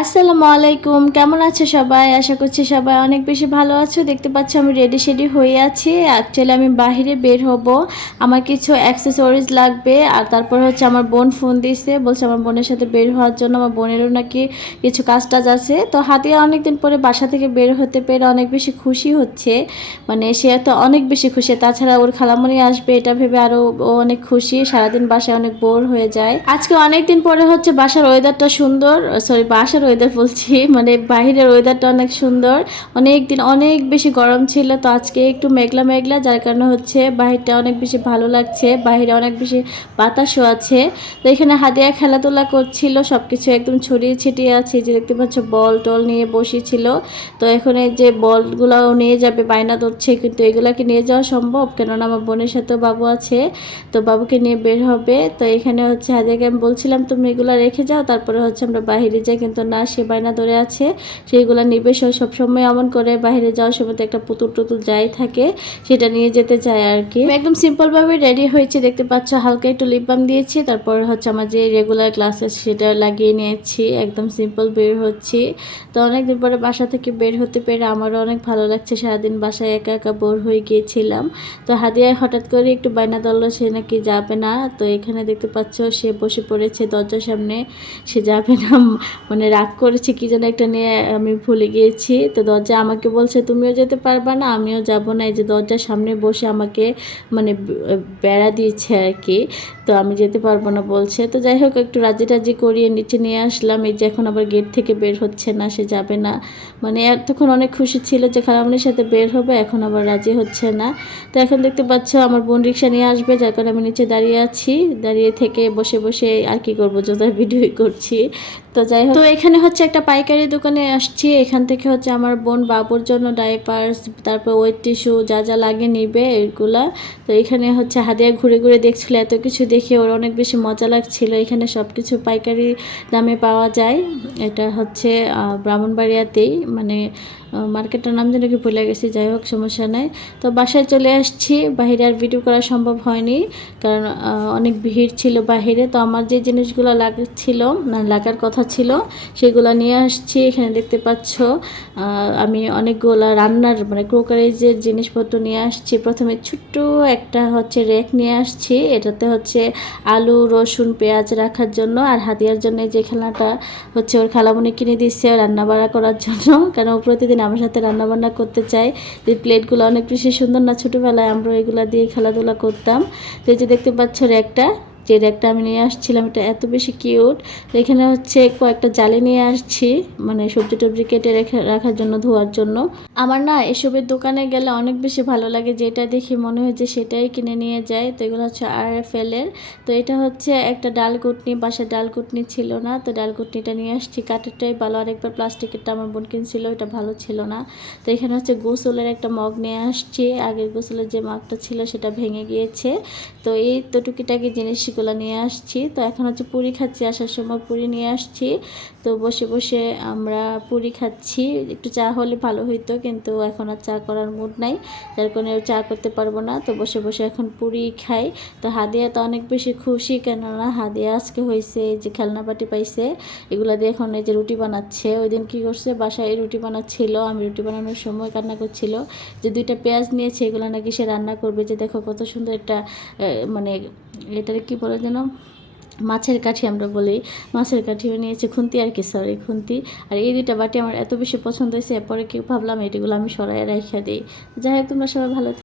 আসসালামু আলাইকুম। কেমন আছো সবাই? আশা করছি সবাই অনেক বেশি ভালো আছো। দেখতে পাচ্ছ আমি রেডি শেডি হয়ে আছি। অ্যাকচুয়ালি আমি বাইরে বের হব। আমার কিছু অ্যাক্সেসরিজ লাগবে। আর তারপর হচ্ছে আমার বোন ফোন দিছে। বলছে আমার বোনের সাথে বের হওয়ার জন্য আমার বোনেরও নাকি কিছু কাজ টাজ আছে। তো হাতিয়া অনেকদিন পরে বাসা থেকে বের হতে পেরে অনেক বেশি খুশি হচ্ছে। মানে সে তো অনেক বেশি খুশি। তাছাড়া ওর খালামণি আসবে, এটা ভেবে আরও ও অনেক খুশি। সারাদিন বাসায় অনেক বোর হয়ে যায়। আজকে অনেকদিন পরে হচ্ছে বাসার ওয়েদারটা সুন্দর। সরি বাসার ওয়েদার বলছি মানে বাহিরের ওয়েদারটা অনেক সুন্দর। অনেক দিন অনেক বেশি গরম ছিল, তো আজকে একটু মেঘলা মেঘলা, যার কারণে হচ্ছে বাহিরটা অনেক বেশি ভালো লাগছে বাহিরে অনেক বেশি বাতাসও আছে। তো এখানে হাতিয়া খেলাধুলা করছিল সব কিছু একদম ছড়িয়ে ছিটিয়ে আছে যে দেখতে পাচ্ছ বল টল নিয়ে বসেছিল। তো এখন এই যে বলগুলো নিয়ে যাবে, বায়না ধরছে, কিন্তু এগুলাকে নিয়ে যাওয়া সম্ভব? কেননা আমার বোনের সাথেও বাবু আছে, তো বাবুকে নিয়ে বের হবে। তো এখানে হচ্ছে হাদিয়াকে আমি বলছিলাম, তুমি এগুলো রেখে যাও, তারপরে হচ্ছে আমরা বাইরে যাই, কিন্তু না, সে বায়না ধরে আছে। সেইগুলো নিবে সবসময় এমন করে বাইরে যাওয়ার সময় তো একটা পুতুল টুতুল যাই থাকে, সেটা নিয়ে যেতে চায় আর কি একদম সিম্পলভাবে রেডি হয়েছে, দেখতে পাচ্ছ হালকা একটু লিপ বাম দিয়েছি, তারপর হচ্ছে আমার যে রেগুলার ক্লাসেস সেটা লাগিয়ে নিয়েছি, একদম সিম্পল বের হচ্ছি। তো অনেকদিন পরে বাসা থেকে বের হতে পেরে আমারও অনেক ভালো লাগছে, সারাদিন বাসায় একা একা বোর হয়ে গিয়েছিলাম। তো হাদিয়ায় হঠাৎ করে একটু বায়না ধরলো, সে নাকি যাবে না। তো এখানে দেখতে পাচ্ছ সে বসে পড়েছে দরজার সামনে, সে যাবে না মানে রাগ করেছে, কি যেন একটা নিয়ে আমি ভুলে গিয়েছি। তো দরজা আমাকে বলছে, তুমিও যেতে পারবা না, আমিও যাব না। এই যে দরজার সামনে বসে আমাকে মানে বেড়া দিয়েছে আর কি তো আমি যেতে পারব না বলছে। তো যাই হোক, একটু রাজি টাজি করিয়ে নিচে নিয়ে আসলাম। এই যে এখন আবার গেট থেকে বের হচ্ছে না, সে যাবে না। মানে এতক্ষণ অনেক খুশি ছিল যে খালামনির সাথে বের হবে, এখন আবার রাজি হচ্ছে না। তো এখন দেখতে পাচ্ছ, আমার বোন রিক্সা নিয়ে আসবে, যার কারণে আমি নিচে দাঁড়িয়ে আছি। দাঁড়িয়ে থেকে বসে বসে আর কি করব যতটা ভিডিও করছি। তো যাই হোক তো এখানে হচ্ছে একটা পাইকারি দোকানে আসছি। এখান থেকে হচ্ছে আমার বোন বাবুর জন্য ডাইপার্স তারপর ওয়েট টিস্যু যা যা লাগে নিবে এগুলা। তো এখানে হচ্ছে হাদিয়া ঘুরে ঘুরে দেখছিল, এত কিছু দেখে ওর অনেক বেশি মজা লাগছিল। এখানে সব কিছু পাইকারি দামে পাওয়া যায়। এটা হচ্ছে ব্রাহ্মণবাড়িয়াতেই মানে মার্কেটের নাম যেন কি ভুলে গেছি, যাই হোক, সমস্যা নাই। তো বাসায় চলে আসছি, বাইরে আর ভিডিও করা সম্ভব হয়নি, কারণ অনেক ভিড় ছিল বাহিরে তো আমার যে জিনিসগুলো লাগছিল মানে লাগার কথা ছিল, সেগুলো নিয়ে আসছি, এখানে দেখতে পাচ্ছ। আমি অনেকগুলো রান্নার মানে ক্রোকারিজের জিনিসপত্র নিয়ে আসছি। প্রথমে ছোট্ট একটা হচ্ছে র্যাক নিয়ে আসছি, এটাতে হচ্ছে আলু, রসুন, পেঁয়াজ রাখার জন্য, আর হাতিয়ার জন্য যে খেলাটা হচ্ছে ওর খালামুনি কিনে দিচ্ছে রান্না বাড়া করার জন্য, কারণ প্রতিদিন আমার সাথে রান্নাবান্না করতে চাই যে প্লেটগুলো অনেক বেশি সুন্দর না? ছোটোবেলায় আমরা এগুলো দিয়ে খেলাধুলা করতাম। তো এই যে দেখতে পাচ্ছ র্যাকটা যে র্যাকটা আমি নিয়ে আসছিলাম, এটা এত বেশি কিউট এখানে হচ্ছে কয়েকটা জালি নিয়ে আসছি মানে সবজি টবজি কেটে রেখে, রাখার জন্য, ধোয়ার জন্য। আমার না এসবের দোকানে গেলে অনেক বেশি ভালো লাগে, যেটা দেখে মনে হয় যে সেটাই কিনে নিয়ে যায়। তো এগুলো হচ্ছে আর এফ এর। তো এটা হচ্ছে একটা ডাল কুটনি বাসায় ডাল কুটনি ছিল না। তো ডাল কুটনিটা নিয়ে আসছি। কাঠেরটাই ভালো, আরেকবার প্লাস্টিকেরটা আমার বোন কিনছিল এটা ভালো ছিল না। তো এখানে হচ্ছে গোসলের একটা মগ নিয়ে আসছি। আগের গোসলের যে মগটা ছিল, সেটা ভেঙে গিয়েছে। তো এই তো টুকিটাকি জিনিসগুলো নিয়ে আসছি। তো এখন হচ্ছে পুরি খাচ্ছি, আসার সময় পুরি নিয়ে আসছি। তো বসে বসে আমরা পুরি খাচ্ছি। একটু চা হলে ভালো হইতো, কিন্তু এখন আর চা করার মুড নাই। যার কারণে চা করতে পারব না। তো বসে বসে এখন পুরি খাই। তো হাদিয়া তো অনেক বেশি খুশি, কেননা হাদিয়া আজকে হয়েছে এই যে খেলনা পাটি পাইছে। এগুলা দিয়ে এখন এই যে রুটি বানাচ্ছে। ওই দিন কী করছে? বাসায় রুটি বানাচ্ছিল, আমি রুটি বানানোর সময় কান্না করছিল। যে দুইটা পেঁয়াজ নিয়েছে, এগুলো নাকি সে রান্না করবে। যে দেখো কত সুন্দর একটা মানে এটার কি বলে যেন মাছের কাঠি আমরা বলি, মাছের কাঠিও নিয়েছে, খুন্তি আর কি সরি খুন্তি আর এই দুইটা বাটি আমার এত বেশি পছন্দ হয়েছে, এরপরে কি ভাবলাম, এটিগুলো আমি সরাই রাখিয়া দিই যাই হোক, তোমরা সবাই ভালো।